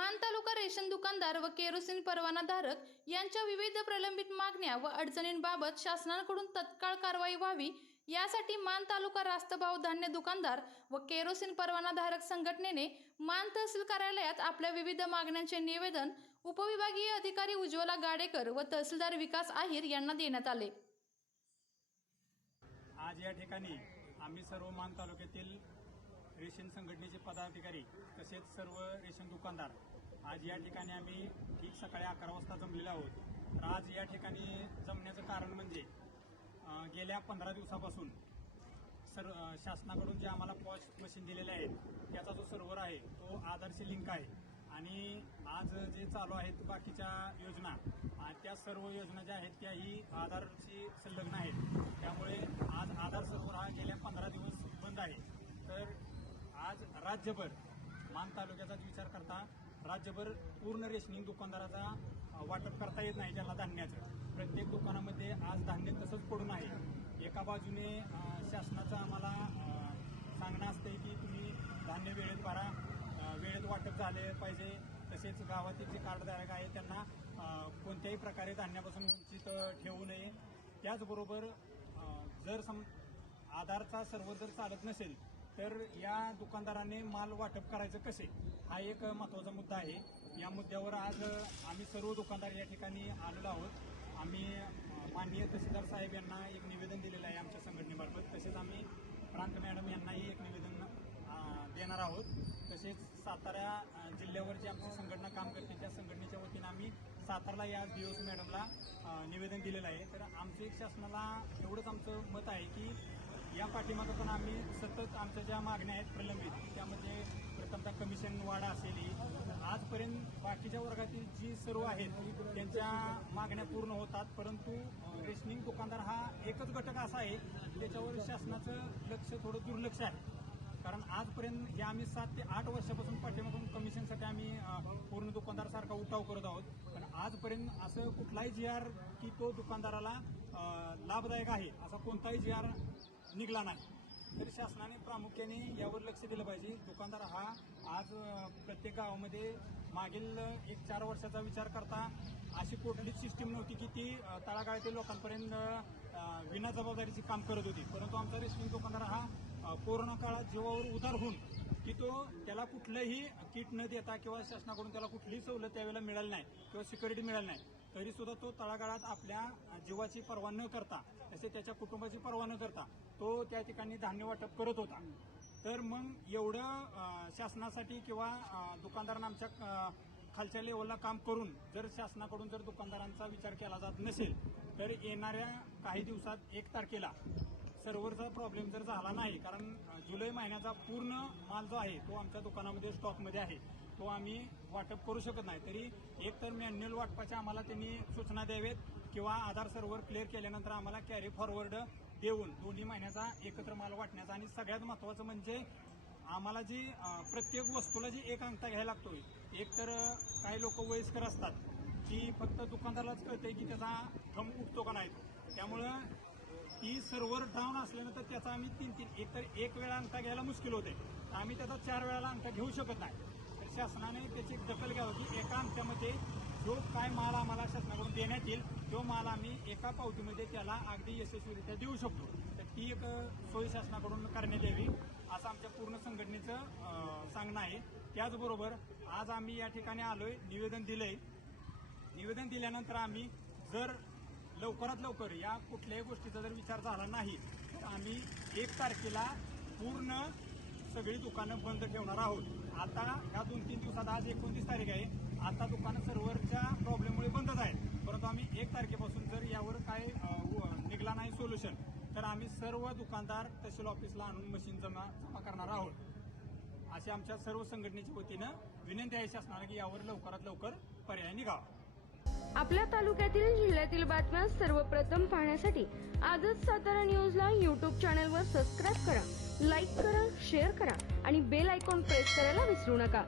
मान तालुका रेशन दुकानदार व केरोसिन परवाना धारक यांच्या विविध प्रलंबित मागण्या व अडचणींबाबत शासनाकडून तत्काळ कारवाई व्हावी यासाठी मान तालुका रास्त भाव धान्य दुकानदार व केरोसिन परवाना धारक संघटनेने मान तहसील कार्यालयात आपल्या विविध मागण्यांचे निवेदन उपविभागीय अधिकारी उज्ज्वला गाडेकर व तहसीलदार विकास आहिर यांना देण्यात आले। आज या ठिकाणी आम्ही सर्व मान तालुक्यातील रेशन संघटनेचे पदाधिकारी तसेच सर्व रेशन दुकानदार आज या ठिकाणी आम्ही ठीक सकाळी 11 वाजता जमलेलो आहोत। तर आज या ठिकाणी जमण्याचं कारण म्हणजे गेल्या 15 दिवसापासून शासनाकडून जे आम्हाला पॉश मशीन दिलेले आहेत त्याचा जो सर्व्हर आहे तो आधारशी लिंक आहे आणि आज जे चालू आहेत बाकीच्या योजना त्या सर्व योजना ज्या आहेत त्याही आधारशी संलग्न आहेत। त्यामुळे आज आधार सर्व्हर हा गेल्या 15 दिवस बंद आहे। तर आज राज्यभर मान तालुक्याचा विचार करता राज्यभर पूर्ण रेशनिंग दुकानदाराचा वाटप करता येत नाही त्याला धान्याचं। प्रत्येक दुकानामध्ये आज धान्य तसंच पडून आहे। एका बाजूने शासनाचं आम्हाला सांगणं असतंय की तुम्ही धान्य वेळेत भरा, वेळेत वाटप झाले पाहिजे, तसेच गावातील जे कार्डधारक आहे त्यांना कोणत्याही प्रकारे धान्यापासून वंचित ठेवू नये। त्याचबरोबर जर आधारचा सर्व्हर जर चालत नसेल तर या दुकानदाराने माल वाटप करायचं कसे हा एक महत्त्वाचा मुद्दा आहे। या मुद्द्यावर आज आम्ही सर्व दुकानदार या ठिकाणी आलेलो आहोत। आम्ही माननीय तहसीलदार साहेब यांना एक निवेदन दिलेलं आहे आमच्या संघटनेमार्फत, तसेच आम्ही प्रांत मॅडम यांनाही एक निवेदन देणार आहोत। तसेच सातारा जिल्ह्यावर जी आमची संघटना काम करते त्या संघटनेच्या वतीनं आम्ही सातारला या DOS मॅडमला निवेदन दिलेलं आहे। तर आमचं एक शासनाला एवढंच आमचं मत आहे की या पाठीमागं पण आम्ही सतत आमच्या ज्या मागण्या आहेत प्रलंबित त्यामध्ये प्रथमतः कमिशन वाढ असेल, आजपर्यंत बाकीच्या वर्गातील जी सर्व आहेत त्यांच्या मागण्या पूर्ण होतात, परंतु रेशनिंग दुकानदार हा एकच घटक असा आहे त्याच्यावर शासनाचं लक्ष थोडं दुर्लक्ष आहे। कारण आजपर्यंत हे आम्ही 7 ते 8 वर्षापासून पाठीमागून कमिशनसाठी आम्ही पूर्ण दुकानदारासारखा उठाव करत आहोत, पण आजपर्यंत असं कुठलाही GR की तो दुकानदाराला लाभदायक आहे असा कोणताही GR निघाला नाही। तर शासनाने प्रामुख्याने यावर लक्ष दिलं पाहिजे। दुकानदार हा आज प्रत्येक गावामध्ये मागील 1-4 वर्षाचा विचार करता अशी कुठलीच सिस्टीम नव्हती की ती तळागाळातील लोकांपर्यंत विना जबाबदारीचे काम करत होती, परंतु आमचा रेशनिंग दुकानदार हा कोरोना काळात जीवावर उदार होऊन की तो त्याला कुठलंही किट न देता किंवा शासनाकडून त्याला कुठलीही सवलत त्यावेळेला मिळाली नाही किंवा सिक्युरिटी मिळाली नाही, तरी सुद्धा तो तळागाळात आपल्या जीवाची पर्वा न करता तसे त्याच्या कुटुंबाची पर्वा न करता तो त्या ठिकाणी धान्य वाटप करत होता। तर मग एवढं शासनासाठी किंवा दुकानदारांना आमच्या खालच्या लेवलला काम करून जर शासनाकडून जर दुकानदारांचा विचार केला जात नसेल तर येणाऱ्या काही दिवसात 1 तारखेला सर्व्हरचा प्रॉब्लेम जर झाला नाही, कारण जुलै महिन्याचा पूर्ण माल जो आहे तो आमच्या दुकानामध्ये स्टॉकमध्ये आहे, तो आम्ही वाटप करू शकत नाही, तरी एकतर मॅन्युअल वाटपाच्या आम्हाला त्यांनी सूचना द्यावेत किंवा आधार सर्व्हर क्लिअर केल्यानंतर आम्हाला कॅरी फॉरवर्ड देऊन दोन्ही महिन्याचा एकत्र माल वाटण्याचा, आणि सगळ्यात महत्त्वाचं म्हणजे आम्हाला जी प्रत्येक वस्तूला जी एक अंगठा घ्यायला लागतोय। एक तर काही लोक वयस्कर असतात की फक्त दुकानदारालाच कळतंय की त्याचा थंब उठतो का नाही, त्यामुळं ती सर्व्हर डाऊन असल्यानंतर त्याचा आम्ही 3-3 एकतर एक वेळा अंगठा घ्यायला मुश्किल होते, आम्ही त्याचा 4 वेळाला अंगठा घेऊ शकत नाही। तर शासनाने त्याची दखल घ्यावी की एका अंगठ्यामध्ये जो काय माल आम्हाला शासनाकडून देण्यात येईल तो माल आम्ही एका पावतीमध्ये त्याला अगदी यशस्वीरित्या देऊ शकतो। तर ती एक सोय शासनाकडून करण्यात यावी असं आमच्या पूर्ण संघटनेचं सांगणं आहे। त्याचबरोबर आज आम्ही या ठिकाणी आलोय, निवेदन दिलंय। निवेदन दिल्यानंतर आम्ही जर लवकरात लवकर या कुठल्याही गोष्टीचा जर विचार झाला नाही तर आम्ही 1 तारखेला पूर्ण सगळी दुकानं बंद ठेवणार आहोत। आता ह्या 2-3 दिवसात आज 29 तारीख आहे, आता दुकानं सर्व्हरच्या प्रॉब्लेममुळे बंदच आहेत, परंतु आम्ही 1 तारखेपासून जर यावर काय निघाला नाही सोल्युशन तर आम्ही सर्व दुकानदार तहसील ऑफिसला आणून मशीन जमा करणार आहोत अशी आमच्या सर्व संघटनेच्या वतीनं विनंती आहे शासनाला की यावर लवकरात लवकर पर्याय निघावा। आपल्या तालुक्यातील जिल्ह्यातील बातम्या सर्वप्रथम पाहण्यासाठी आजच सातारा न्यूजला YouTube चॅनलवर सबस्क्राईब करा, लाईक करा, शेअर करा आणि बेल आयकॉन प्रेस करायला विसरू नका।